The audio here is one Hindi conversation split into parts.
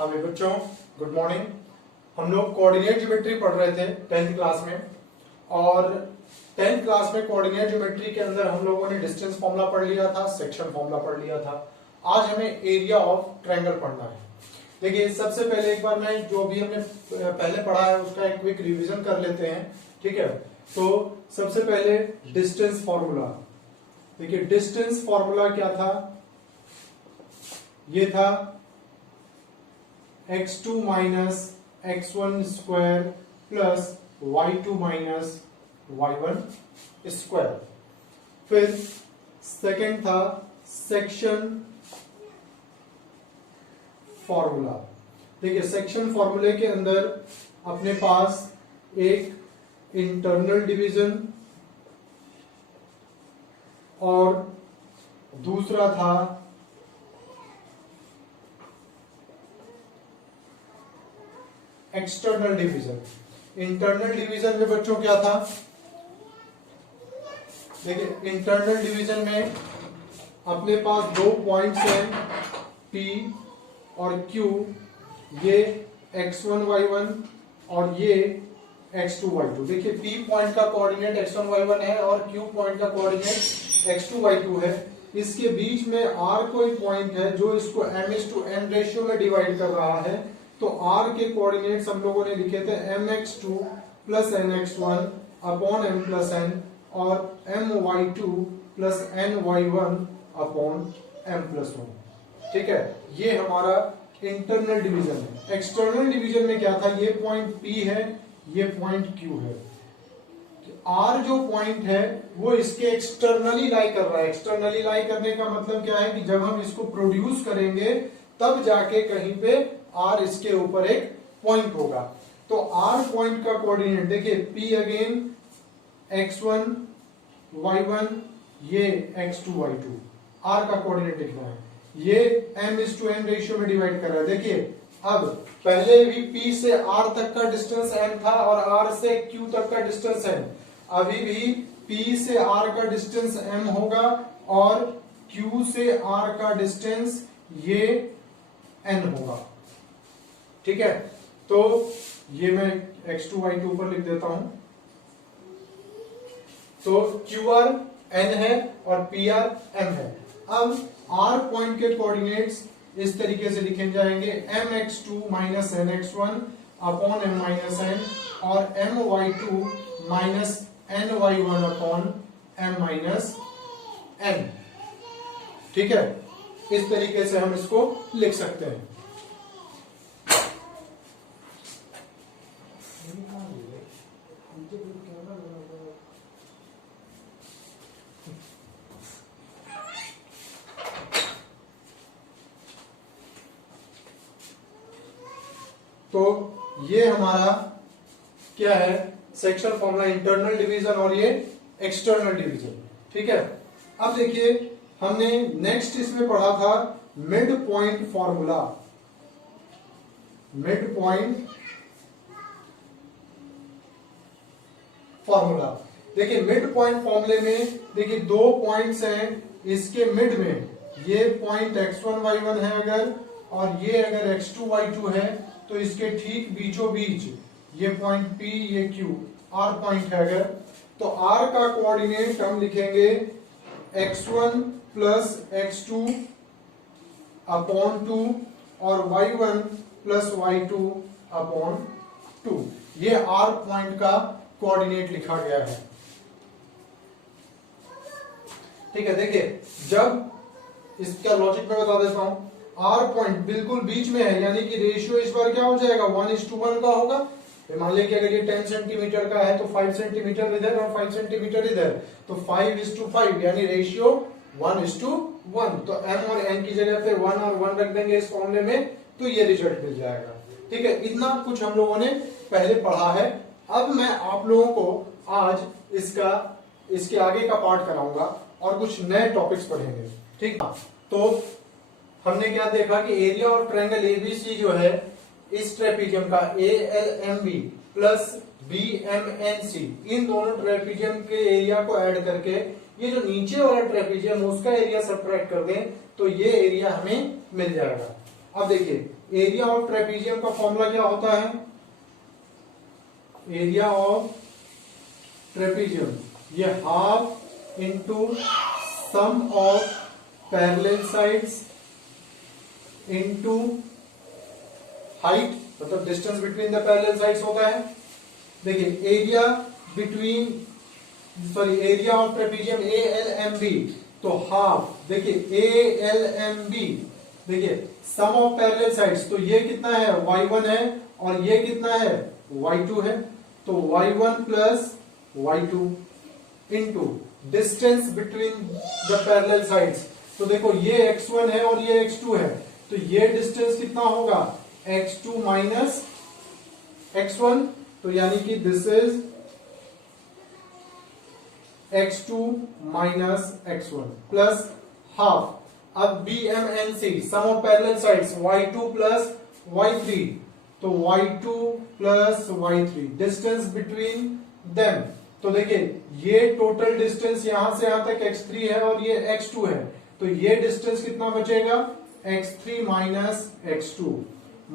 हाँ भाई बच्चों, गुड मॉर्निंग। हम लोग कोऑर्डिनेट ज्योमेट्री पढ़ रहे थे 10th क्लास में, और 10th क्लास में कोऑर्डिनेट ज्योमेट्री के अंदर हम लोगों ने डिस्टेंस फॉर्मूला पढ़ लिया था, सेक्शन फॉर्मूला पढ़ लिया था। आज हमें एरिया ऑफ ट्रायंगल पढ़ना है। देखिए, सबसे पहले एक बार मैं जो भी हमने पहले पढ़ा है उसका एक क्विक रिवीजन कर लेते हैं, ठीक है। तो सबसे पहले डिस्टेंस फॉर्मूला। देखिए, डिस्टेंस फॉर्मूला क्या था? ये था x2 minus x1 square plus y2 minus y1 square. फिर सेकंड था सेक्शन फॉर्मूला। देखिए, सेक्शन फॉर्मूले के अंदर अपने पास एक इंटरनल डिवीजन और दूसरा था एक्सटर्नल डिवीजन। इंटरनल डिवीजन में बच्चों क्या था? देखिए, इंटरनल डिवीजन में अपने पास दो पॉइंट्स हैं P और Q, ये x1 y1 और ये x2 y2। देखिए, P पॉइंट का कोऑर्डिनेट x1 y1 है और Q पॉइंट का कोऑर्डिनेट x2 y2 है। इसके बीच में R कोई पॉइंट है जो इसको m:n रेशियो में डिवाइड कर रहा है। तो R के कोऑर्डिनेट्स हम लोगों ने लिखे थे mx2 plus nx1 upon m plus n और my2 plus ny1 upon m plus 1। ठीक है, ये हमारा इंटरनल डिवीजन है। एक्सटर्नल डिवीजन में क्या था? ये पॉइंट P है, ये पॉइंट Q है। R जो पॉइंट है वो इसके एक्सटर्नली लाई कर रहा है। एक्सटर्नली लाई करने का मतलब क्या है कि जब हम इसको प्रोड्यूस करेंगे तब जाके कहीं पे R इसके ऊपर एक पॉइंट होगा। तो R पॉइंट का कोऑर्डिनेट देखिए, P अगेन x1 y1, ये x2 y2। R का कोऑर्डिनेट लिखना है, ये m:n रेशियो में डिवाइड कर रहा है। देखिए, अब पहले भी P से R तक का डिस्टेंस m था और R से Q तक का डिस्टेंस m। अभी भी P से R का डिस्टेंस m होगा और Q से R का डिस्टेंस ये n होगा। ठीक है, तो ये मैं x2 y2 ऊपर लिख देता हूं। तो QR n है और PR m है। अब R पॉइंट के कोऑर्डिनेट्स इस तरीके से लिखे जाएंगे, mx2 minus nx1 upon m minus n और my2 minus ny1 upon m minus n। ठीक है, इस तरीके से हम इसको लिख सकते हैं। तो ये हमारा क्या है? सेक्शन फॉर्मूला, इंटरनल डिवीजन और ये एक्सटर्नल डिवीजन। ठीक है, अब देखिए, हमने नेक्स्ट इसमें पढ़ा था mid point formula. Mid point formula. देखिए, मिड पॉइंट फॉर्मूले में देखिए दो पॉइंट्स हैं, इसके मिड में ये पॉइंट x1 y1 है अगर, और ये अगर x2 y2 है, तो इसके ठीक बीचों बीच ये पॉइंट P, ये Q, R पॉइंट है अगर, तो R का कोऑर्डिनेट हम लिखेंगे x1 प्लस x2 अपॉन 2 और y1 प्लस y2 अपॉन 2। ये R पॉइंट का कोऑर्डिनेट लिखा गया है। ठीक है, देखिए, जब इसका लॉजिक मैं बता देता हूं, R पॉइंट बिल्कुल बीच में है, यानी कि रेशियो इस बार क्या हो जाएगा? 1:1 का होगा। मान लीजिए कि अगर ये 10 सेंटीमीटर का है तो 5 सेंटीमीटर इधर और 5 सेंटीमीटर इधर, तो 5:5, यानी रेशियो 1:1। तो m और n की जगह पे 1 और 1 रख देंगे इस फॉर्मूले में, तो ये रिजल्ट मिल जाएगा। ठीक है, इतना कुछ हम लोगों ने पहले पढ़ा है। अब मैं आप लोगों को आज इसके आगे का पार्ट कराऊंगा और कुछ नए टॉपिक्स पढ़ेंगे। ठीक है, तो हमने क्या देखा कि एरिया ऑफ ट्रायंगल एबीसी जो है, इस ट्रेपीजियम का ALMB प्लस BMNC, इन दोनों ट्रेपीजियम के एरिया को ऐड करके ये जो नीचे वाला ट्रेपीजियम उसका एरिया सब्ट्रैक्ट कर दें तो ये एरिया हमें मिल जाएगा। अब देखिए, एरिया ऑफ ट्रेपीजियम का फॉर्मूला क्या होता है? एरिया ऑफ ट्रेपीजियम ये half into sum of parallel sides into height, मतलब distance between the parallel sides होता है। देखिए area area of trapezium ALMB, तो हाफ, देखिए ALMB, देखिए सम ऑफ पैरेलल साइड्स, तो ये कितना है? y1 है और ये कितना है? y2 है, तो y1 plus y2 into distance between the parallel sides, तो देखो ये x1 है और ये x2 है, तो ये डिस्टेंस कितना होगा? x2 माइनस x1, तो यानी कि this is x2 minus x1 plus half. अब BMNC sum of parallel sides y2 plus y3, तो y2 plus y3 distance between them, तो देखिए ये टोटल डिस्टेंस यहां से यहां तक x3 है और ये x2 है, तो ये डिस्टेंस कितना बचेगा? x3 minus x2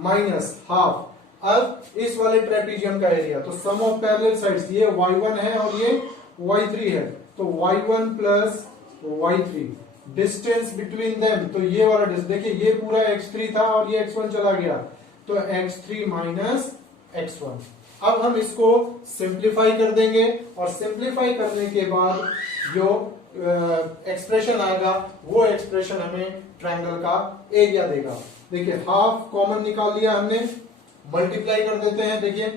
minus half. अब इस वाले ट्रेपीजियम का एरिया, तो सम ऑफ पैरेलल साइड्स ये y1 है और ये y3 है, तो y1 plus y3 distance between them, तो ये वाला डिस्टेंस, देखिए ये पूरा x3 था और ये x1 चला गया, तो x3 माइनस x1। अब हम इसको सिंप्लीफाई कर देंगे और सिंप्लीफाई करने के बाद जो एक्सप्रेशन आएगा वो एक्सप्रेशन हमें ट्रायंगल का एरिया देगा। देखिए हाफ कॉमन निकाल लिया हमने, मल्टीप्लाई कर देते हैं। देखिए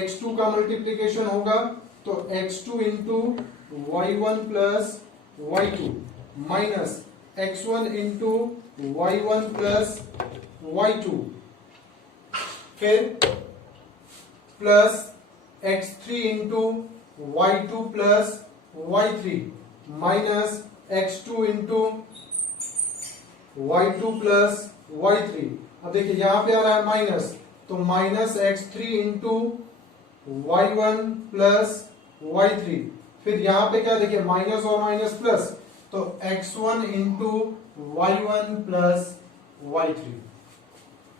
x2 का मल्टीप्लीकेशन होगा तो x2 into y1 plus y2 minus x1 into y1 plus y2, फिर plus x3 into y2 plus y3 minus x2 into y2 plus y3। अब देखिए यहां पे आ रहा है माइनस, तो minus x3 into y1 plus y3, फिर यहां पे क्या देखिए माइनस और माइनस प्लस, तो x1 into y1 plus y3,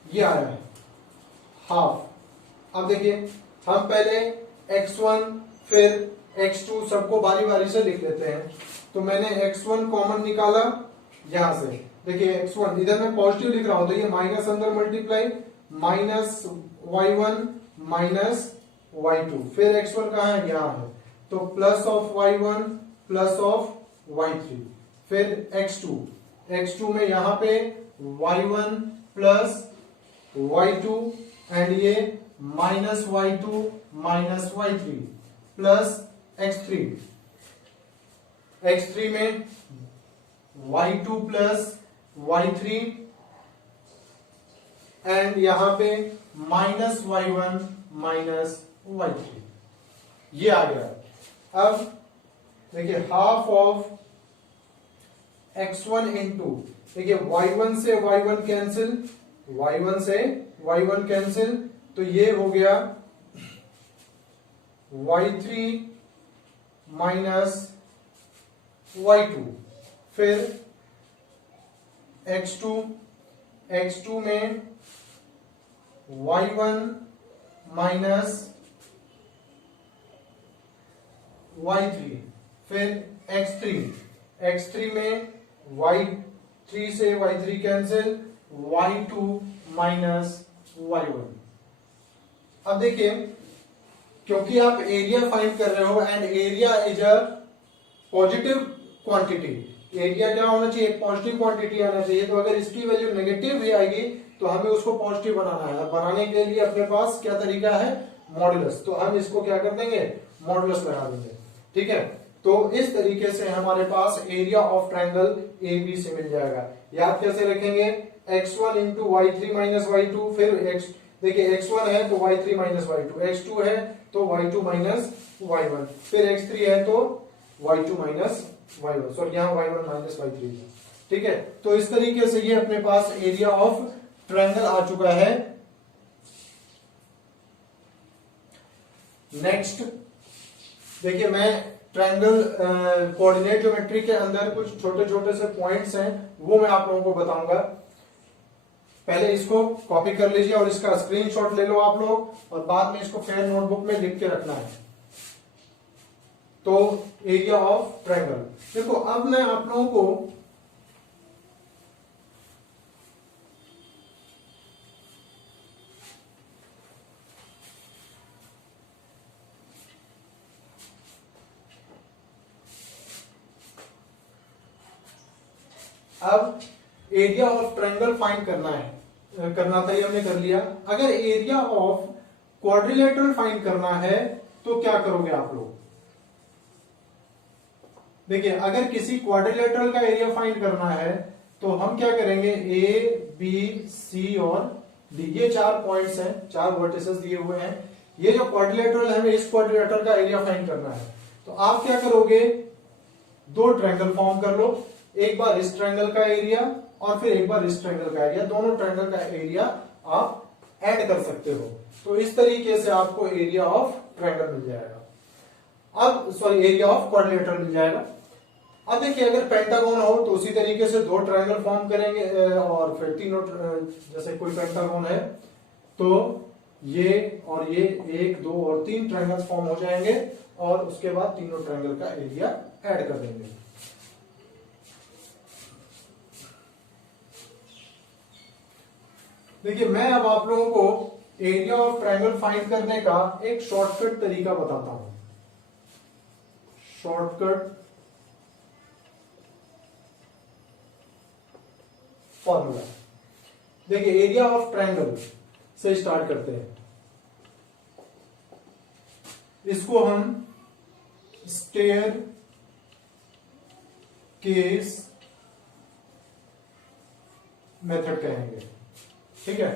ये आया है हाफ। अब देखिए हम पहले x1 फिर x2 सबको बारी बारी से लिख लेते हैं, तो मैंने x1 कॉमन निकाला यहां से, देखिए x1 इधर मैं पॉजिटिव लिख रहा हूं, तो ये माइनस अंदर multiply minus y1 minus y2, फिर x1 कहां है? यहां है, तो plus of y1 plus of y3, फिर x2 में यहां पे y1 प्लस y2 एंड ये minus y2 minus y3 plus x3 में y2 प्लस y3 एंड यहां पे माइनस y1 माइनस y3, ये आ गया। अब देखिए हाफ ऑफ x1 इंटू, देखिए y1 से y1 कैंसिल, y1 से y1 कैंसिल, तो ये हो गया y3 माइनस y2, फिर x2 में y1 माइनस y3, फिर x3 में y3 से y3 cancel, y2 minus y1। अब देखिए क्योंकि आप एरिया फाइंड कर रहे हो and area is a positive quantity, area क्या होना चाहिए? पॉजिटिव क्वांटिटी आना चाहिए, तो अगर इसकी वैल्यू नेगेटिव भी आएगी तो हमें उसको पॉजिटिव बनाना है। बनाने के लिए अपने पास क्या तरीका है? मॉडुलस, तो हम इसको क्या कर देंगे? मॉडुलस लगा देंगे, ठीक है। तो इस तरीके से हमारे पास एरिया ऑफ ट्रायंगल ABC मिल जाएगा। याद कैसे रखेंगे? x1 into y3 minus y2, फिर देखिए x1 है तो y3 माइनस y2, x2 है तो y2 माइनस y1, फिर x3 है तो y2 माइनस y1, सॉरी यहाँ y1 माइनस y3 है, ठीक है। तो इस तरीके से ये अपने पास एरिया ऑफ ट्रायंगल आ चुका है। नेक्स्ट देखिए मैं ट्रायंगल कोऑर्डिनेट ज्योमेट्री के अंदर कुछ छोटे छोटे से पॉइंट्स हैं वो मैं आप लोगों को बताऊंगा। पहले इसको कॉपी कर लीजिए और इसका स्क्रीनशॉट ले लो आप लोग, और बाद में इसको फिर नोटबुक में लिख के रखना है। तो एरिया ऑफ ट्रायंगल देखो, अब मैं आप लोगों को अब एरिया ऑफ ट्रायंगल फाइंड करना था, ये हमने कर लिया। अगर एरिया ऑफ क्वाड्रिलेटरल फाइंड करना है तो क्या करोगे आप लोग? देखिए, अगर किसी क्वाड्रिलेटरल का एरिया फाइंड करना है तो हम क्या करेंगे, ए बी सी और डी, ये 4 पॉइंट्स हैं, 4 वर्टिसेस दिए हुए हैं। ये जो क्वाड्रिलेटरल है, हमें इस क्वाड्रिलेटरल का एरिया फाइंड करना है। तो आप क्या करोगे, 2 ट्रायंगल फॉर्म कर लो, एक बार इस ट्रायंगल का एरिया और फिर एक बार इस ट्रायंगल का एरिया, दोनों ट्रायंगल का एरिया आप ऐड कर सकते हो। तो इस तरीके से आपको एरिया ऑफ ट्रायंगल मिल जाएगा। अब सॉरी, एरिया ऑफ क्वाड्रिलेटरल मिल जाएगा। अब देखिए, अगर पेंटागन हो तो उसी तरीके से 2 ट्रायंगल फॉर्म करेंगे और फिर तीनों, जैसे कोई पेंटागन है तो ये और ये 1 2 और 3 ट्रायंगल फॉर्म हो जाएंगे, और उसके बाद तीनों ट्रायंगल का एरिया ऐड कर देंगे। देखिए, मैं अब आप लोगों को एरिया ऑफ ट्रायंगल फाइंड करने का एक शॉर्टकट तरीका बताता हूं। Shortcut formula. देखिए, एरिया ऑफ ट्रायंगल से स्टार्ट करते हैं। इसको हम स्टेयर केस मेथड कहेंगे, ठीक है।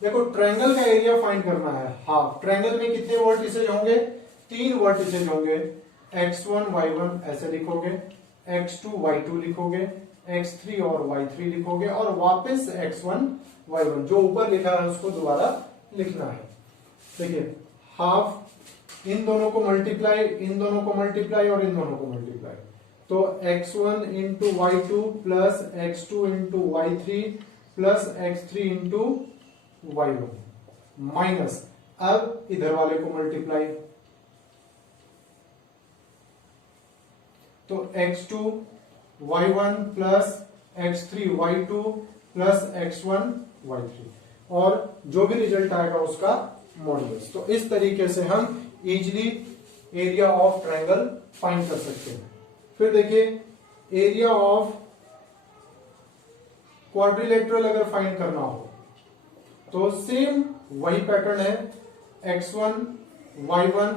देखो, ट्रायंगल का एरिया फाइंड करना है हाफ। ट्रायंगल में कितने वर्टिसेज होंगे? 3 वर्टिसेज होंगे। x1 y1 ऐसे लिखोगे, x2 y2 लिखोगे, x3 और y3 लिखोगे, और वापस x1 y1 जो ऊपर लिखा है उसको दोबारा लिखना है। देखिए, हाफ इन दोनों को मल्टीप्लाई, इन दोनों को मल्टीप्लाई और इन दोनों को मल्टीप्लाई, तो x1 into y2 plus x2 into y3 plus x3 into y1 minus, अब इधर वाले को मल्टीप्लाई, तो x2 y1 plus x3 y2 plus x1 y3, और जो भी रिजल्ट आएगा उसका मॉड्यूलस। तो इस तरीके से हम easily area of triangle find कर सकते हैं। फिर देखिए, एरिया ऑफ क्वाड्रिलेटरल अगर फाइंड करना हो तो सेम वही पैटर्न है, x1 y1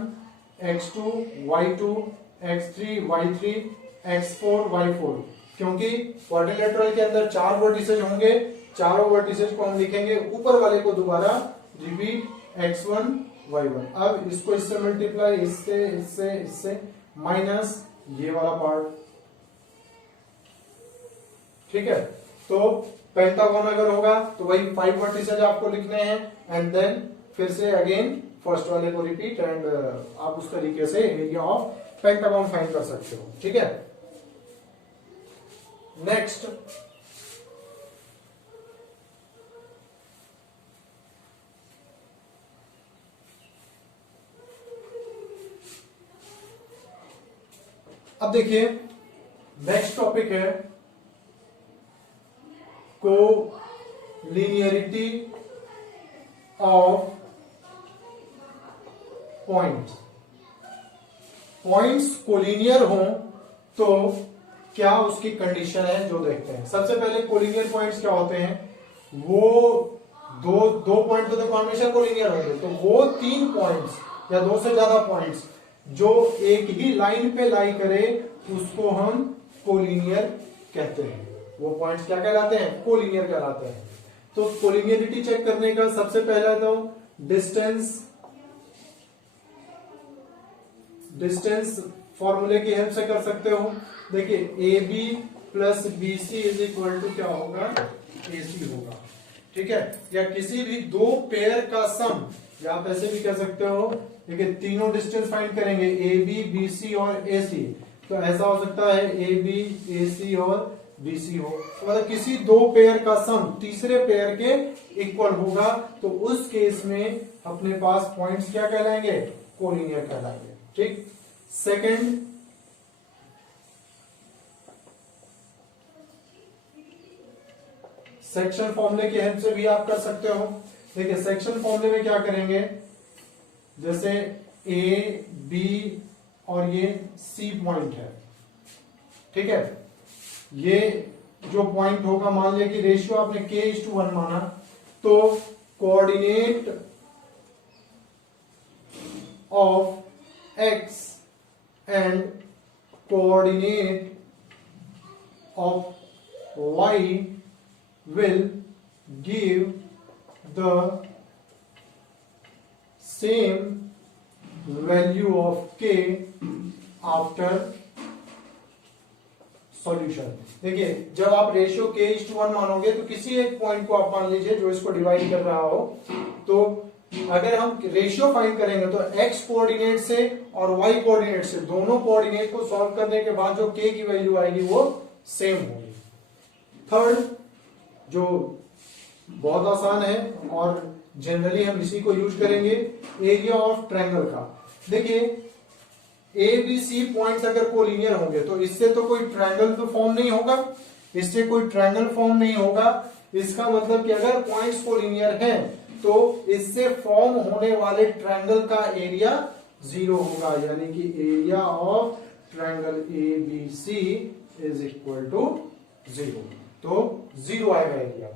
x2 y2 x3 y3 x4 y4, क्योंकि क्वाड्रिलेटरल के अंदर 4 वर्टिसेज होंगे, चारों वर्टिसेज को हम लिखेंगे, ऊपर वाले को दोबारा रिपीट x1 y1। अब इसको इससे मल्टीप्लाई, इससे इससे इससे माइनस ये वाला पार्ट, ठीक है। तो पेंटागन अगर होगा तो वही 5 वर्टिसेज आपको लिखने हैं, एंड देन फिर से अगेन फर्स्ट वाले को रिपीट, एंड आप उस तरीके से एरिया ऑफ पेंटागन फाइंड कर सकते हो, ठीक है। नेक्स्ट, अब देखिए, नेक्स्ट टॉपिक है collinearity of points. Points collinear हो तो क्या उसकी कंडीशन है, जो देखते हैं। सबसे पहले कोलिनियर पॉइंट्स क्या होते हैं, वो दो पॉइंट तो देखो हमेशा कोलिनियर होंगे, तो वो 3 पॉइंट्स या 2 से ज्यादा पॉइंट्स जो एक ही लाइन पे लाई करे उसको हम कोलिनियर कहते हैं। वो पॉइंट्स क्या कहलाते हैं, कोलिनियर कहलाते हैं। तो कोलिनियरिटी चेक करने का सबसे पहला तो डिस्टेंस फॉर्मूले की हेल्प से कर सकते हो। देखिए, A B plus B C is equal to क्या होगा, ए सी होगा, ठीक है। या किसी भी 2 पेयर का सम, या आप ऐसे भी कह सकते हो, देखिए तीनों डिस्टेंस फाइंड करेंगे, ए बी बी सी और ए सी, तो ऐसा हो सकता है ए बी ए सी और BC हो, तो मतलब किसी दो पेयर का सम तीसरे पेयर के इक्वल होगा, तो उस केस में अपने पास पॉइंट्स क्या कहलाएंगे, कोलिनियर कहलाएंगे। ठीक। सेकंड, सेक्शन फॉर्मूले की हेल्प से भी आप कर सकते हो। देखिए सेक्शन फॉर्मूले में क्या करेंगे, जैसे ए बी और ये सी पॉइंट है, ठीक है, ये जो पॉइंट होगा, मान लिया कि रेशियो आपने k:1 माना, तो coordinate of x and coordinate of y will give the same value of k after solution। देखिए जब आप रेशियो k:1 मानोगे तो किसी एक पॉइंट को आप मान लीजिए जो इसको डिवाइड कर रहा हो, तो अगर हम रेशियो फाइंड करेंगे तो x कोऑर्डिनेट से और y कोऑर्डिनेट से, दोनों कोऑर्डिनेट को सॉल्व करने के बाद जो k की वैल्यू आएगी वो सेम होगी। थर्ड, जो बहुत आसान है और जनरली हम इसी को यूज करेंगे, एरिया ऑफ ट्रायंगल का। देखिए ए बी सी पॉइंट्स अगर कोलिनियर होंगे तो इससे तो कोई ट्रायंगल तो फॉर्म नहीं होगा, इससे कोई ट्रायंगल फॉर्म नहीं होगा। इसका मतलब कि अगर पॉइंट्स कोलिनियर हैं तो इससे फॉर्म होने वाले ट्रायंगल का एरिया 0 होगा, यानी कि area of triangle A B C is equal to 0, तो 0 आएगा एरिया।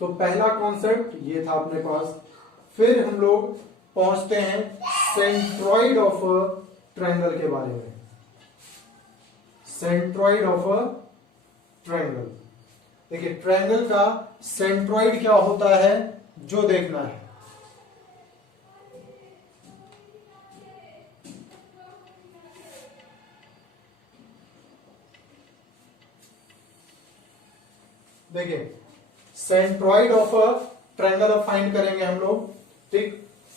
तो पहला कॉन्सेप्ट ये था अपने पास। फिर हम लोग पहुंचते हैं सेंट्रॉइड ऑफ ट्रायंगल के बारे में। सेंट्रॉइड ऑफ ट्रायंगल, देखिए ट्रायंगल का सेंट्रॉइड क्या होता है जो देखना है। देखिए centroid of a triangle find करेंगे हम लोग। ठीक,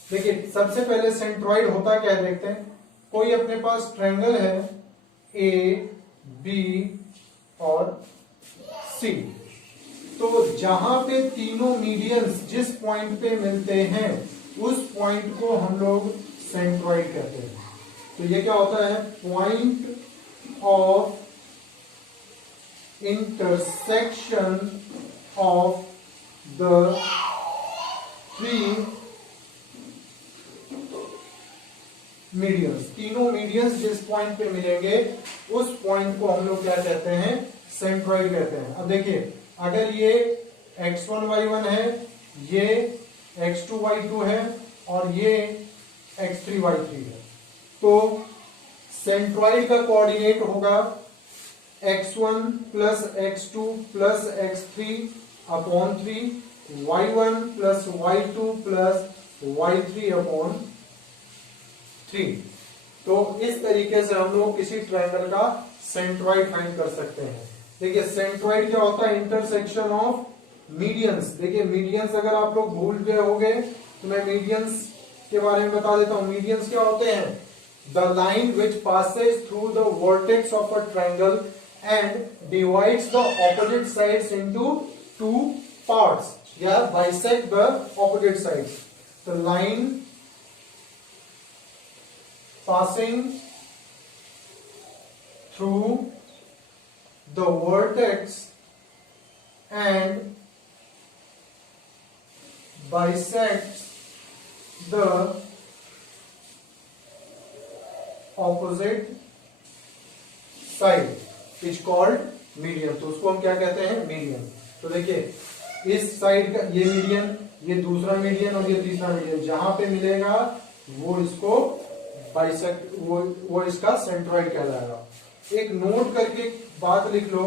देखिए सबसे पहले सेंट्रॉइड होता क्या है देखते हैं। कोई अपने पास ट्रायंगल है ए बी और सी, तो जहां पे तीनों मीडियंस जिस पॉइंट पे मिलते हैं उस पॉइंट को हम लोग सेंट्रॉइड कहते हैं। तो ये क्या होता है, point of intersection of the three medians, तीनों मीडियंस जिस पॉइंट पे मिलेंगे उस पॉइंट को हम लोग क्या कहते हैं, सेंट्रॉइड कहते हैं। अब देखिए अगर ये x1 y1 है, ये x2 y2 है और ये x3 y3 है, तो सेंट्रॉइड का कोऑर्डिनेट होगा x1 plus x2 plus x3 upon 3, y1 plus y2 plus y3 upon 3। तो इस तरीके से हम लोग किसी ट्रायंगल का सेंट्रॉइड फाइंड कर सकते हैं। देखिए सेंट्रॉइड क्या होता है, इंटरसेक्शन ऑफ मीडियंस। देखिए मीडियंस अगर आप लोग भूल गए होंगे तो मैं मीडियंस के बारे में बता देता हूं। मीडियंस क्या होते हैं, the line which Passage through the vertex of a triangle and divides the opposite sides into two parts, yeah, bisect the opposite sides. The line passing through the vertex and bisects the opposite side is called median. तो उसको हम क्या कहते हैं, मीडियन। तो देखिए इस साइड का ये मीडियन, ये दूसरा मीडियन और ये तीसरा मीडियन जहां पे मिलेगा वो इसको बाइसेक्ट, वो इसका सेंट्रॉइड कहलाएगा। एक नोट करके बात लिख लो,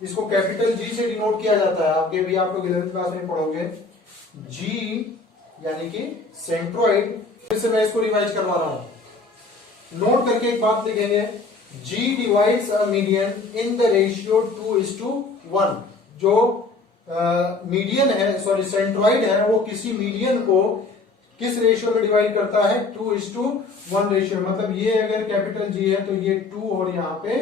इसको कैपिटल जी से डिनोट किया जाता है, आगे भी आप लोग 11th क्लास में पढ़ोगे। जी यानी कि सेंट्रॉइड। फिर से मैं इसको रिवाइज करवा रहा हूं, नोट करके एक बात लिखेंगे, G divides a median in the ratio 2:1। जो मीडियन है, सॉरी सेंट्रॉइड है, वो किसी मीडियन को किस रेशियो में डिवाइड करता है, 2:1 रेशियो। मतलब ये अगर कैपिटल G है तो ये 2 और यहाँ पे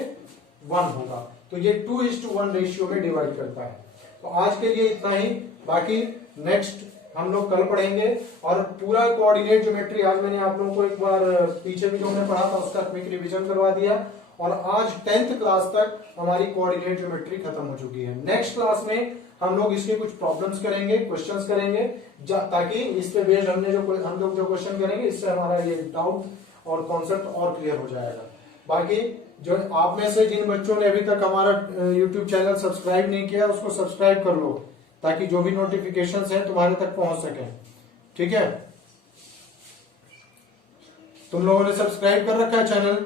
1 होगा। तो ये 2:1 रेशियो में डिवाइड करता है। तो आज के लिए इतना ही, बाकी नेक्स्ट हम लोग कल पढ़ेंगे। और पूरा कोऑर्डिनेट ज्योमेट्री आज मैंने आप लोगों को एक बार पीछे भी जो हमने पढ़ा था उसका क्विक रिवीजन करवा दिया। और आज 10th क्लास तक हमारी कोऑर्डिनेट ज्योमेट्री खत्म हो चुकी है। नेक्स्ट क्लास में हम लोग इसके कुछ प्रॉब्लम्स करेंगे, क्वेश्चंस करेंगे, ताकि इस पे बेस्ड हम लोग जो क्वेश्चन करेंगे इससे हमारा ये डाउट और कॉन्सेप्ट और क्लियर हो जाएगा। बाकी जो आप में से जिन बच्चों ने अभी तक हमारा YouTube चैनल सब्सक्राइब नहीं किया उसको सब्सक्राइब कर लो, ताकि जो भी नोटिफिकेशंस हैं तुम्हारे तक पहुंच सके। ठीक है, तुम लोगों ने सब्सक्राइब कर रखा है चैनल?